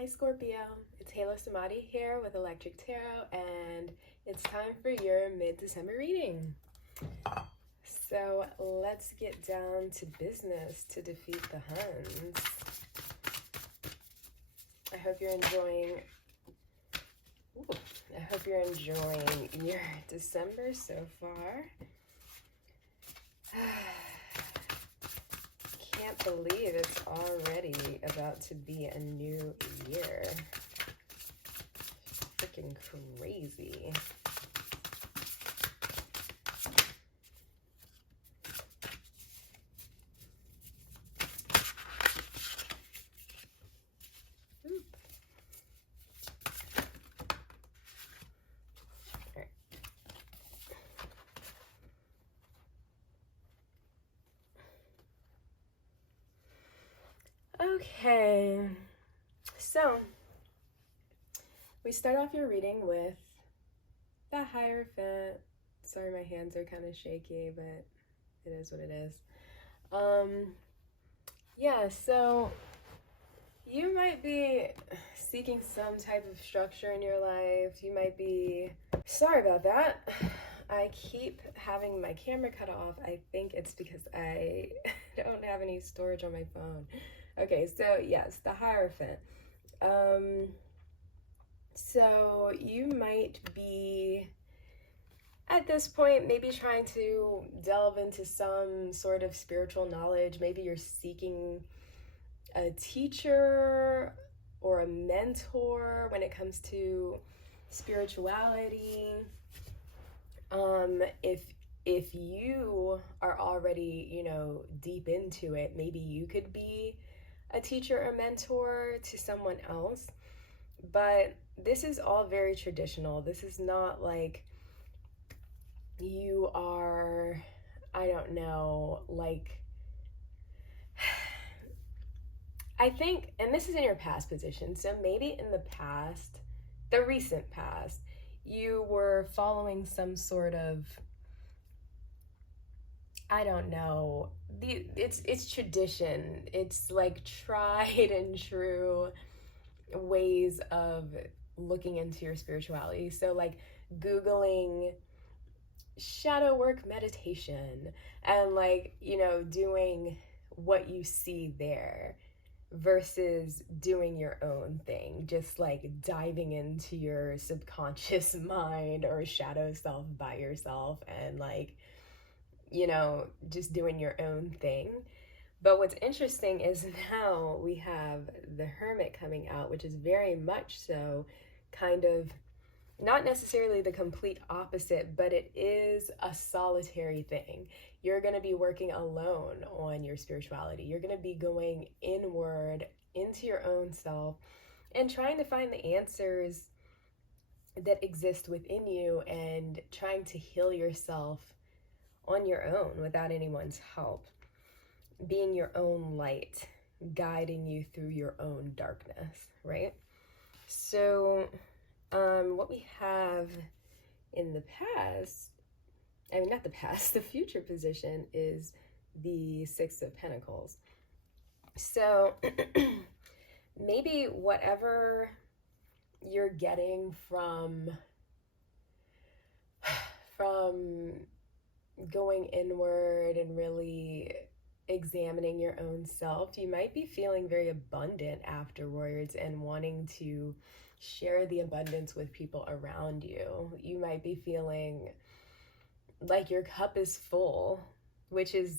Hi Scorpio, it's Halo Samadi here with Electric Tarot, and it's time for your mid-December reading. So let's get down to business to defeat the Huns. I hope you're enjoying your December so far. Can't believe it's already about to be a new year. Freaking crazy. Okay, so we start off your reading with the Hierophant. Sorry, my hands are kind of shaky, but it is what it is. Yeah, so you might be seeking some type of structure in your life. You might be, sorry about that. I keep having my camera cut off. I think it's because I don't have any storage on my phone. Okay, so yes, the Hierophant. So you might be, at this point, maybe trying to delve into some sort of spiritual knowledge. Maybe you're seeking a teacher or a mentor when it comes to spirituality. If you are already, deep into it, maybe you could be a teacher or mentor to someone else. But this is all very traditional. This is not like you are, I don't know, like, I think, and this is in your past position, so maybe in the past, the recent past, you were following some sort of, I don't know, it's tradition. It's like tried and true ways of looking into your spirituality. So like Googling shadow work meditation and doing what you see there versus doing your own thing, just like diving into your subconscious mind or shadow self by yourself and just doing your own thing. But what's interesting is now we have the Hermit coming out, which is very much so kind of not necessarily the complete opposite, but it is a solitary thing. You're going to be working alone on your spirituality. You're going to be going inward into your own self and trying to find the answers that exist within you and trying to heal yourself on your own without anyone's help. Being your own light, guiding you through your own darkness, right? So what we have in the past, not the past, the future position is the Six of Pentacles. So maybe whatever you're getting from going inward and really examining your own self, you might be feeling very abundant afterwards and wanting to share the abundance with people around you. You might be feeling like your cup is full, which is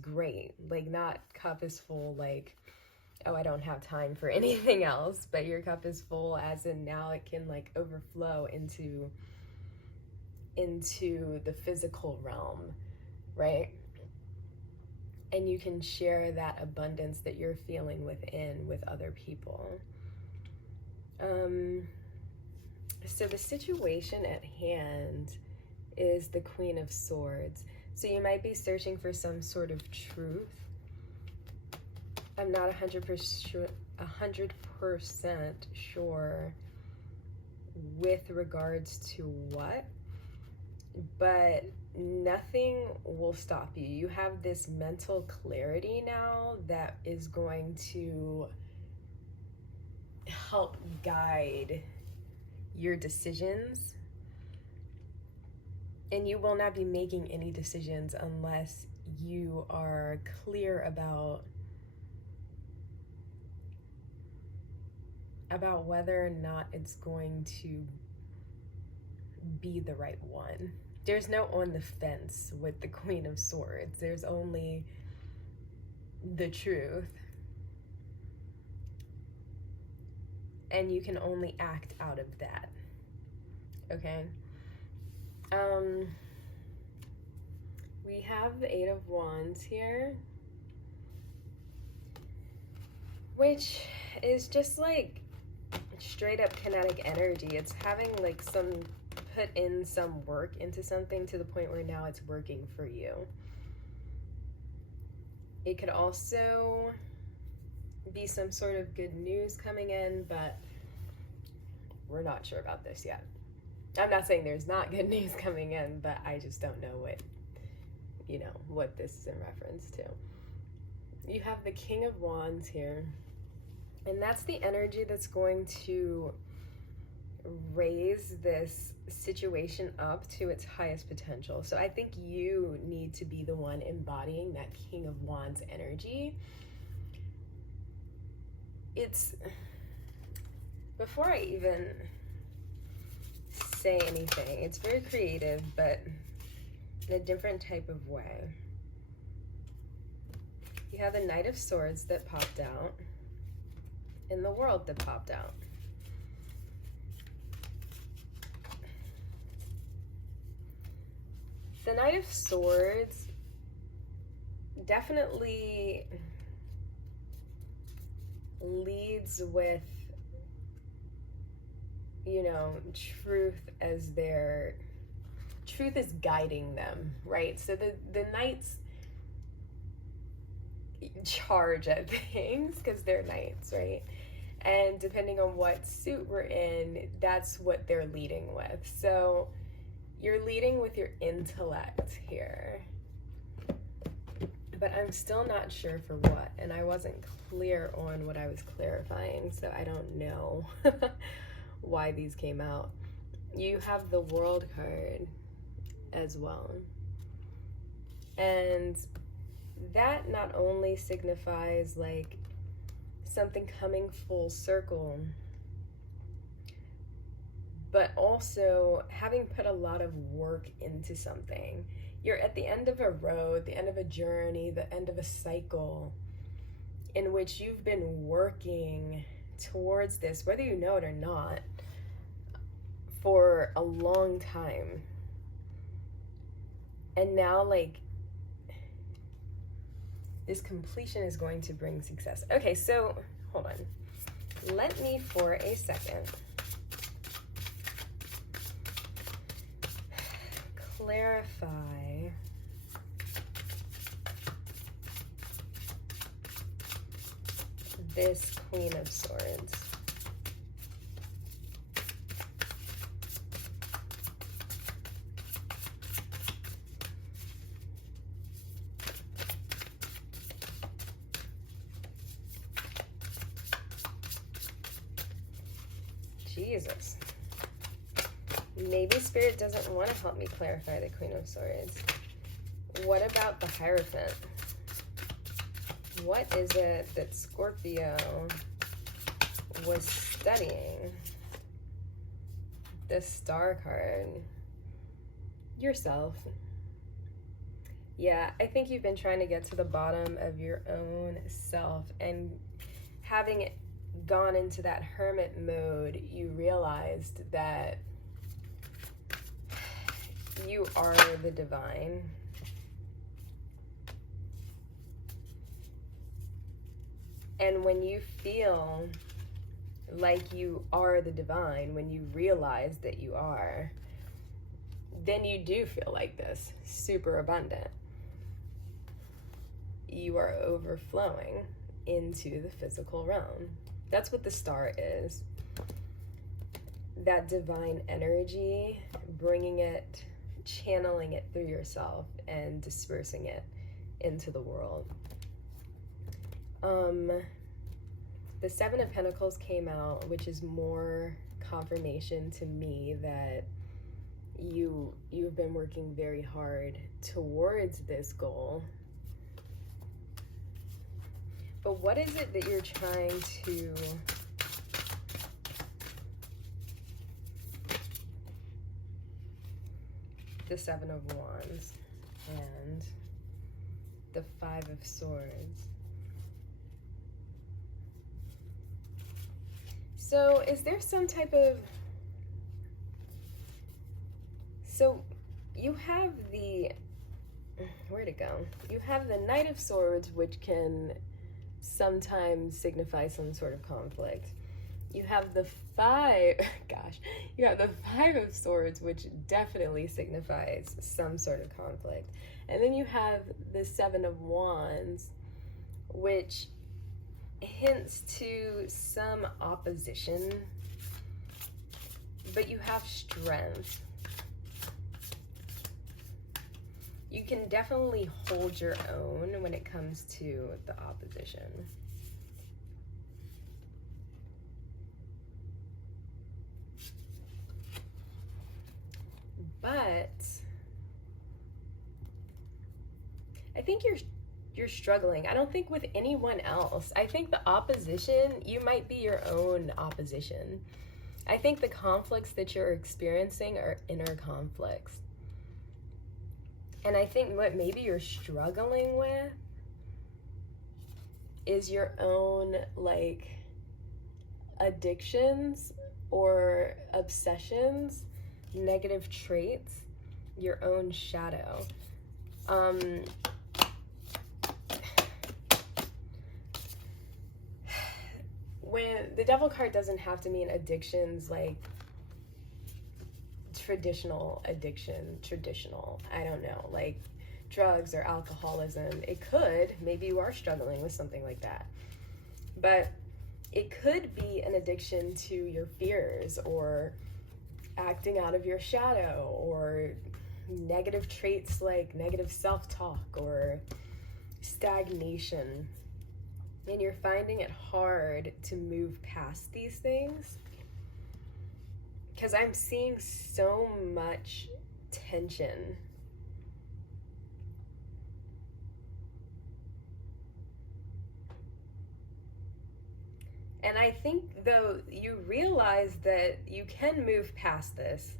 great. Like, not cup is full like, oh, I don't have time for anything else, but your cup is full as in now it can like overflow into the physical realm, right? And you can share that abundance that you're feeling within with other people. So the situation at hand is the Queen of Swords. So you might be searching for some sort of truth. I'm not 100% sure with regards to what, but nothing will stop you. You have this mental clarity now that is going to help guide your decisions. And you will not be making any decisions unless you are clear about whether or not it's going to be the right one. There's no on the fence with the Queen of Swords. There's only the truth. And you can only act out of that. Okay? We have the Eight of Wands here, which is just like straight up kinetic energy. It's having like put in some work into something to the point where now it's working for you. It could also be some sort of good news coming in, but we're not sure about this yet. I'm not saying there's not good news coming in, but I just don't know what this is in reference to. You have the King of Wands here, and that's the energy that's going to raise this situation up to its highest potential. So I think you need to be the one embodying that King of Wands energy. Before I even say anything, it's very creative, but in a different type of way. You have the Knight of Swords that popped out, and the World that popped out. The Knight of Swords definitely leads with, truth is guiding them, right? So the knights charge at things because they're knights, right? And depending on what suit we're in, that's what they're leading with. So you're leading with your intellect here, but I'm still not sure for what, and I wasn't clear on what I was clarifying, so I don't know why these came out. You have the World card as well, and that not only signifies like something coming full circle, but also having put a lot of work into something. You're at the end of a road, the end of a journey, the end of a cycle in which you've been working towards this, whether you know it or not, for a long time. And now, like, this completion is going to bring success. Okay, so hold on. Let me for a second clarify this Queen of Swords. Jesus. Maybe Spirit doesn't want to help me clarify the Queen of Swords. What about the Hierophant? What is it that Scorpio was studying? The Star card. Yourself. Yeah, I think you've been trying to get to the bottom of your own self, and having it gone into that hermit mode, you realized that you are the divine. And when you feel like you are the divine, when you realize that you are, then you do feel like this, super abundant. You are overflowing into the physical realm. That's what the star is. That divine energy, bringing it, channeling it through yourself and dispersing it into the world. The Seven of Pentacles came out, which is more confirmation to me that you've been working very hard towards this goal. But what is it that you're trying to the Seven of Wands and the Five of Swords. So is there some type of, so you have the, where'd it go? You have the Knight of Swords, which can sometimes signify some sort of conflict. You have the you have the Five of Swords, which definitely signifies some sort of conflict. And then you have the Seven of Wands, which hints to some opposition, but you have strength. You can definitely hold your own when it comes to the opposition. But I think you're struggling. I don't think with anyone else. I think the opposition, you might be your own opposition. I think the conflicts that you're experiencing are inner conflicts. And I think what maybe you're struggling with is your own, like, addictions or obsessions, negative traits, your own shadow. When the Devil card doesn't have to mean addictions like traditional addiction, I don't know, like drugs or alcoholism. It could, maybe you are struggling with something like that. But it could be an addiction to your fears or acting out of your shadow or negative traits like negative self-talk or stagnation. And you're finding it hard to move past these things because I'm seeing so much tension. And I think, though, you realize that you can move past this.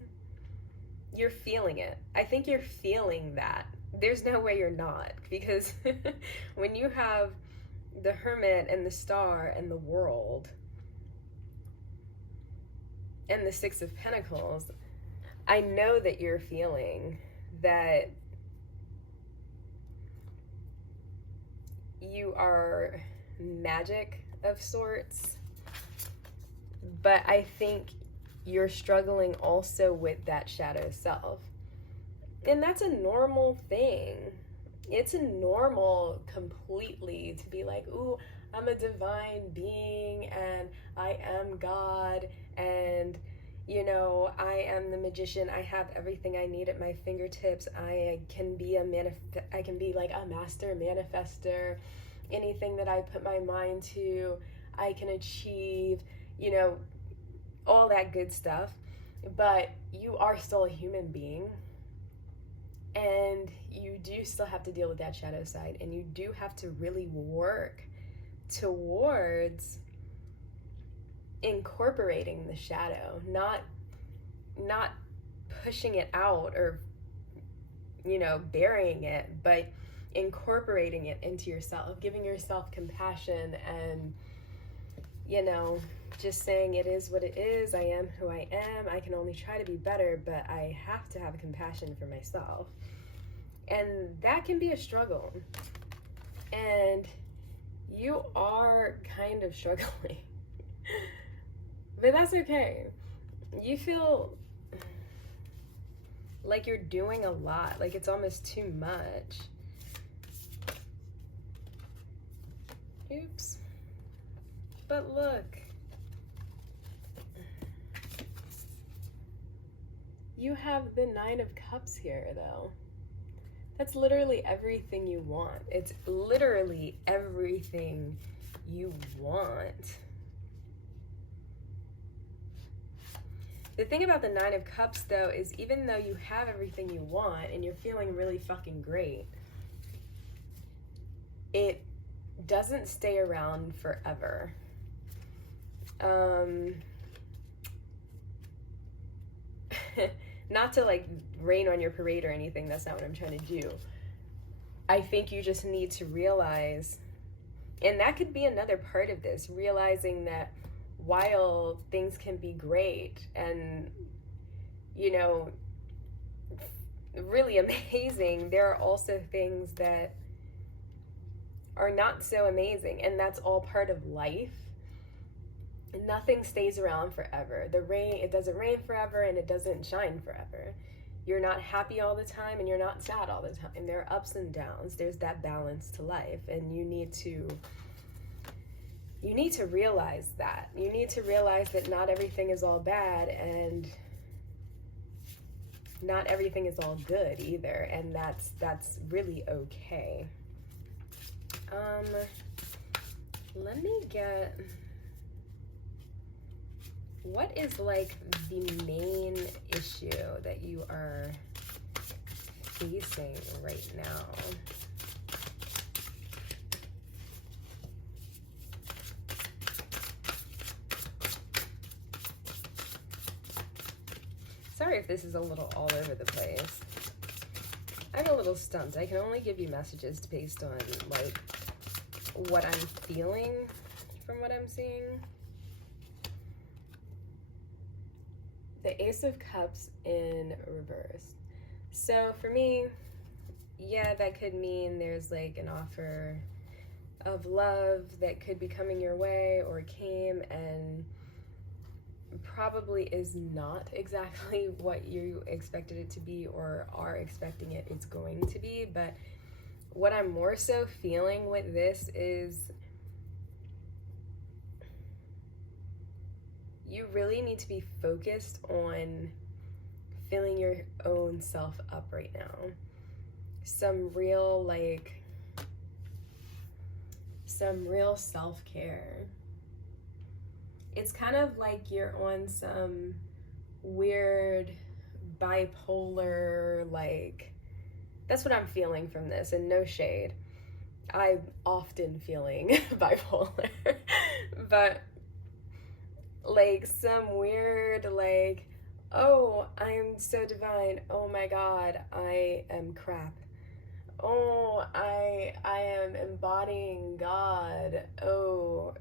You're feeling it. I think you're feeling that. There's no way you're not, because when you have the Hermit and the Star and the World and the Six of Pentacles, I know that you're feeling that you are magic of sorts, but I think you're struggling also with that shadow self. And that's a normal thing. It's a normal completely to be like, ooh, I'm a divine being and I am God and, you know, I am the magician. I have everything I need at my fingertips. I can be like a master manifester. Anything that I put my mind to, I can achieve, you know, all that good stuff. But you are still a human being. And you do still have to deal with that shadow side, and you do have to really work towards incorporating the shadow, not pushing it out or, you know, burying it, but incorporating it into yourself, giving yourself compassion and, you know, just saying it is what it is. I am who I am. I can only try to be better, but I have to have compassion for myself. And that can be a struggle. And you are kind of struggling. But that's okay. You feel like you're doing a lot, like it's almost too much. Oops. But look. You have the Nine of Cups here, though. That's literally everything you want. It's literally everything you want. The thing about the Nine of Cups, though, is even though you have everything you want and you're feeling really fucking great, it doesn't stay around forever. Not to like rain on your parade or anything, that's not what I'm trying to do. I think you just need to realize, and that could be another part of this, realizing that while things can be great and, you know, really amazing, there are also things that are not so amazing, and that's all part of life. Nothing stays around forever. The rain, it doesn't rain forever, and it doesn't shine forever. You're not happy all the time, and you're not sad all the time. There are ups and downs. There's that balance to life, and you need to realize that. You need to realize that not everything is all bad, and not everything is all good either, and that's really okay. Let me get, what is like the main issue that you are facing right now? Sorry if this is a little all over the place. I'm a little stumped. I can only give you messages based on like what I'm feeling from what I'm seeing. The Ace of Cups in reverse. So for me, yeah, that could mean there's like an offer of love that could be coming your way or came and probably is not exactly what you expected it to be or are expecting it's going to be. But what I'm more so feeling with this is you really need to be focused on filling your own self up right now. Some real self-care. It's kind of like you're on some weird bipolar, like, that's what I'm feeling from this, and no shade. I'm often feeling bipolar, but like some weird, like, oh, I'm so divine, oh my god, I am crap, oh, I am embodying God, oh,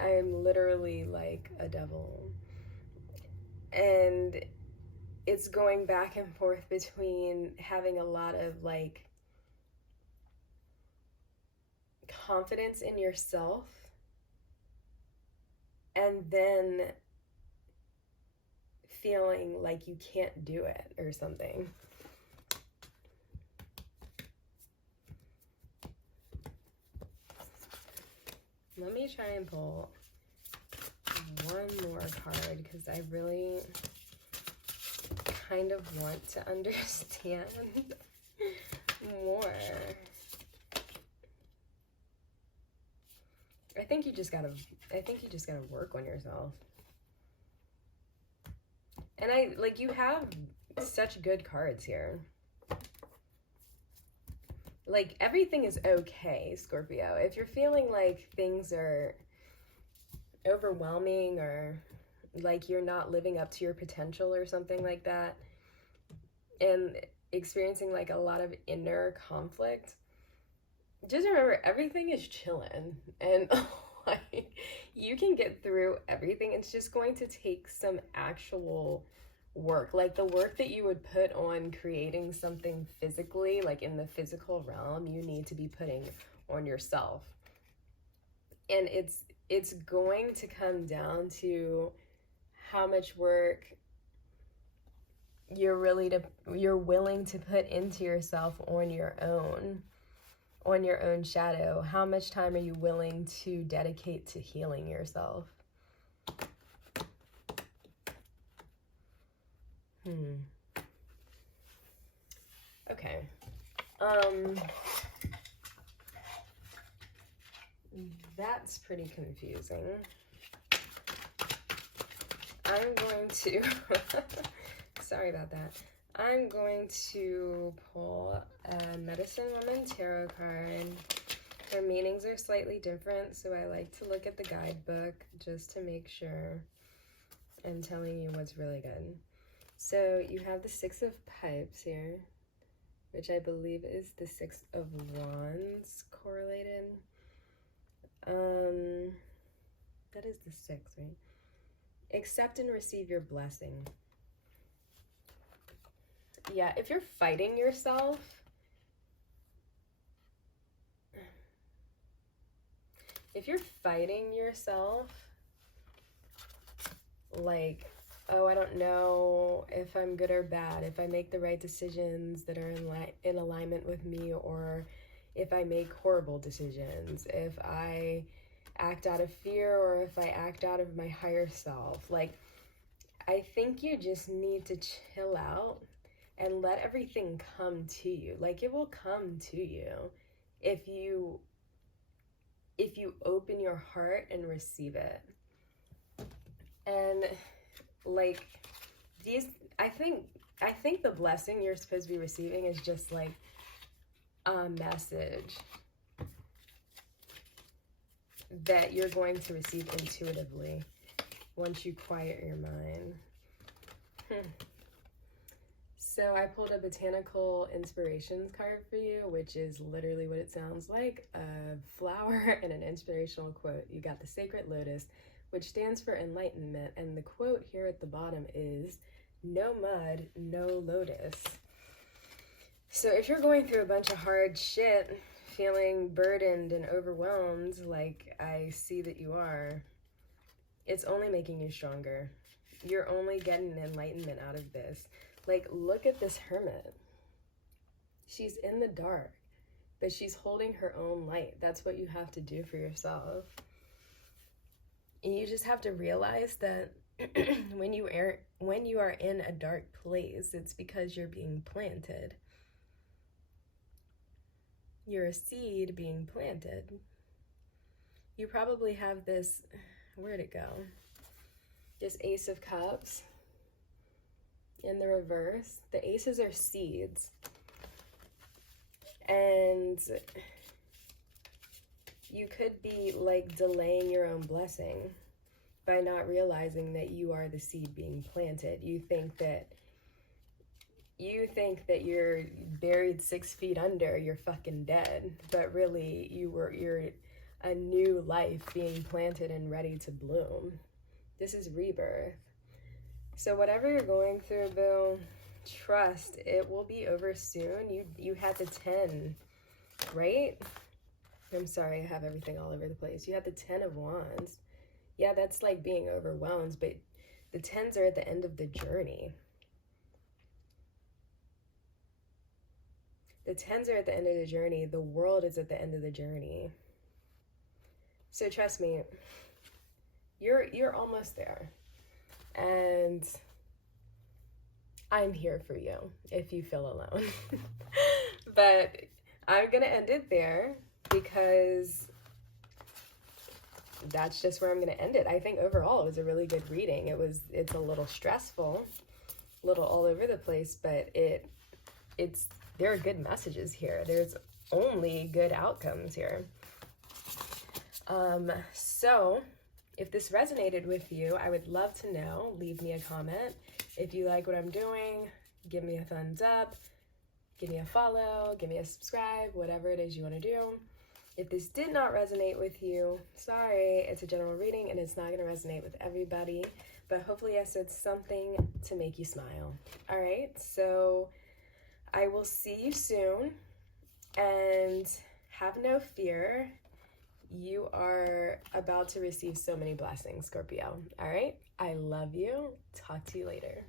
I am literally like a devil. And it's going back and forth between having a lot of like confidence in yourself and then feeling like you can't do it or something. Let me try and pull one more card because I really kind of want to understand more. I think you just gotta work on yourself. And you have such good cards here. Like, everything is okay, Scorpio. If you're feeling like things are overwhelming or like you're not living up to your potential or something like that, and experiencing like a lot of inner conflict, just remember everything is chilling, and like you can get through everything. It's just going to take some actual work, like the work that you would put on creating something physically, like in the physical realm, you need to be putting on yourself. And it's going to come down to how much work you're willing to put into yourself on your own shadow. How much time are you willing to dedicate to healing yourself? Okay. That's pretty confusing. I'm going to, sorry about that. I'm going to pull a Medicine Woman tarot card. Their meanings are slightly different, so I like to look at the guidebook just to make sure I'm telling you what's really good. So you have the Six of Pipes here, which I believe is the Six of Wands correlated. That is the six, right? Accept and receive your blessing. Yeah, if you're fighting yourself, like, oh, I don't know if I'm good or bad, if I make the right decisions that are in alignment with me, or if I make horrible decisions, if I act out of fear, or if I act out of my higher self. Like, I think you just need to chill out and let everything come to you. Like, it will come to you if you open your heart and receive it. And like these, I think the blessing you're supposed to be receiving is just like a message that you're going to receive intuitively once you quiet your mind. So I pulled a botanical inspirations card for you, which is literally what it sounds like, a flower and an inspirational quote. You got the sacred lotus, which stands for enlightenment, and the quote here at the bottom is, "No mud, no lotus." So if you're going through a bunch of hard shit, feeling burdened and overwhelmed like I see that you are, it's only making you stronger. You're only getting enlightenment out of this. Like, look at this hermit. She's in the dark, but she's holding her own light. That's what you have to do for yourself. And you just have to realize that when you are in a dark place, it's because you're being planted. You're a seed being planted. You probably have this, where'd it go? This Ace of Cups in the reverse. The aces are seeds. And you could be like delaying your own blessing by not realizing that you are the seed being planted. You think that you're buried 6 feet under, you're fucking dead. But really, you're a new life being planted and ready to bloom. This is rebirth. So whatever you're going through, boo, trust it will be over soon. You had the 10, right? I'm sorry, I have everything all over the place. You had the 10 of Wands. Yeah, that's like being overwhelmed, but the 10s are at the end of the journey. The 10s are at the end of the journey. The world is at the end of the journey. So trust me, you're almost there. And I'm here for you if you feel alone. But I'm gonna end it there because that's just where I'm gonna end it. I think overall it was a really good reading. It's a little stressful, a little all over the place, but there are good messages here. There's only good outcomes here. So if this resonated with you, I would love to know. Leave me a comment. If you like what I'm doing, give me a thumbs up, give me a follow, give me a subscribe, whatever it is you want to do. If this did not resonate with you, sorry, it's a general reading and it's not going to resonate with everybody, but hopefully I said something to make you smile. All right, so I will see you soon, and have no fear. You are about to receive so many blessings, Scorpio. All right, I love you. Talk to you later.